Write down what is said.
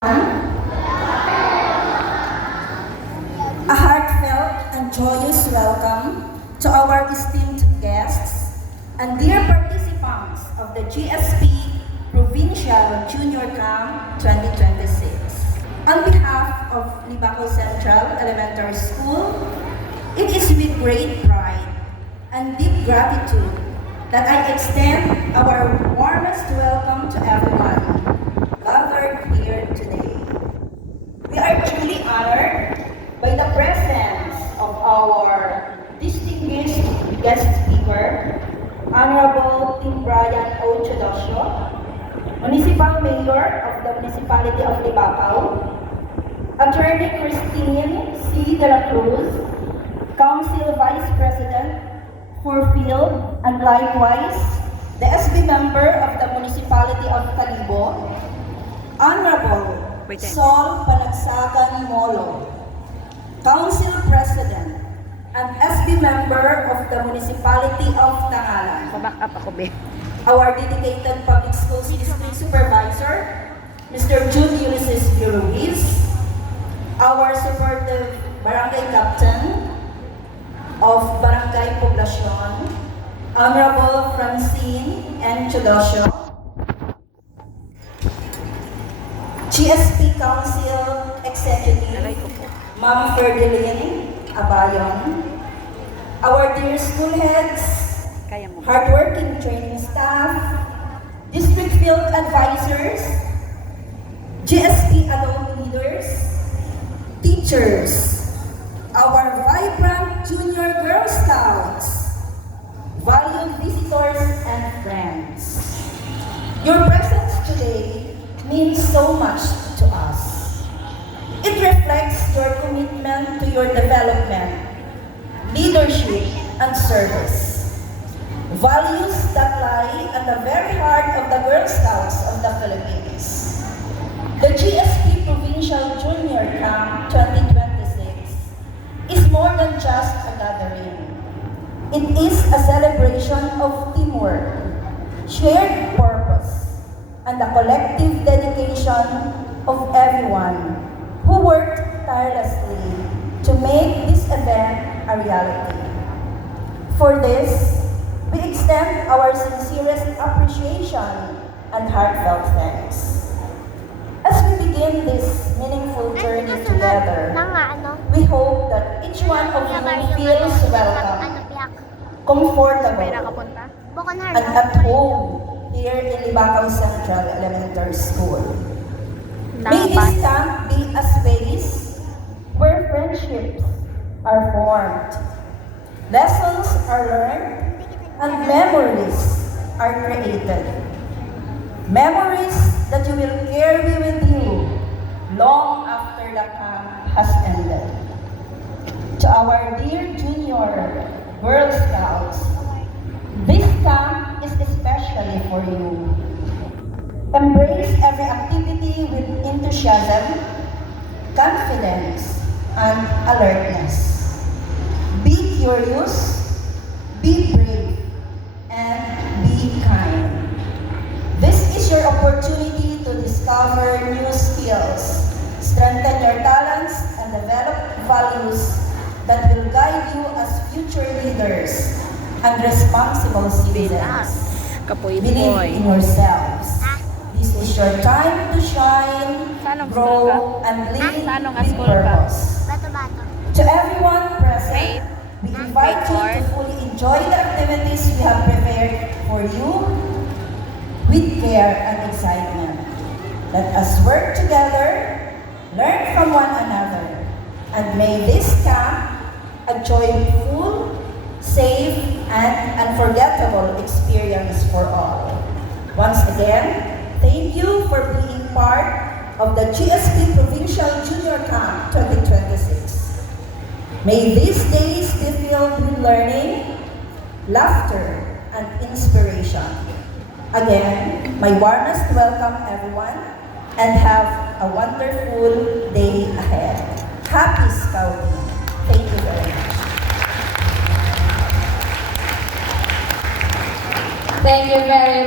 A heartfelt and joyous welcome to our esteemed guests and dear participants of the GSP Provincial Junior Camp 2026. On behalf of Libaco Central Elementary School, it is with great pride and deep gratitude that I extend our warmest welcome to everyone gathered here today. We are truly honored by the presence of our distinguished guest speaker, Honorable Tim Brian O. Chodosio, Municipal Mayor of the Municipality of Libacao, Attorney Christine C. De La Cruz, Council Vice President for Field, and likewise, the SB member of the Municipality of Calibo, Honorable Sol Panagsagan Molo, Council President and SB member of the Municipality of Tangalan. Back up ako, be. Our dedicated Public Schools District Supervisor, Mr. Jude Ulysses Ruiz, our supportive Barangay Captain of Barangay Poblacion, Honorable Francine N. Chodosio, GSP Council Executive, Ma'am Ferdeline Abayon, our dear school heads, hardworking training staff, district field advisors, GSP adult leaders, teachers, our vibrant junior Girl Scouts, valued visitors and friends. Your presence today means so much to us. It reflects your commitment to your development, leadership, and service. Values that lie at the very heart of the Girl Scouts of the Philippines. The GSP Provincial Junior Camp 2026 is more than just a gathering. It is a celebration of teamwork, shared purpose, and the collective dedication of everyone who worked tirelessly to make this event a reality. For this, we extend our sincerest appreciation and heartfelt thanks. As we begin this meaningful journey together, we hope that each one of you feels welcome, comfortable, and at home here in Libacao Central Elementary School. May this camp be a space where friendships are formed, lessons are learned, and memories are created. Memories that you will carry with you long after the camp has ended. To our dear junior Girl Scouts, this camp is especially for you. Embrace every activity with enthusiasm, confidence, and alertness. Be curious, be brave, and be kind. This is your opportunity to discover new skills, strengthen your talents, and develop values that will guide you as future leaders and responsible citizens. Believe in yourselves. This is your time to shine, grow, and lead with purpose. To everyone present, we invite you to fully enjoy the activities we have prepared for you with care and excitement. Let us work together, learn from one another, and may this camp a joyful, safe, and unforgettable experience for all. Once again, thank you for being part of the GSP Provincial Junior Camp 2026. May these days be filled with learning, laughter, and inspiration. Again, my warmest welcome everyone, and have a wonderful day ahead. Happy Scouting! Thank you very much. Thank you very much.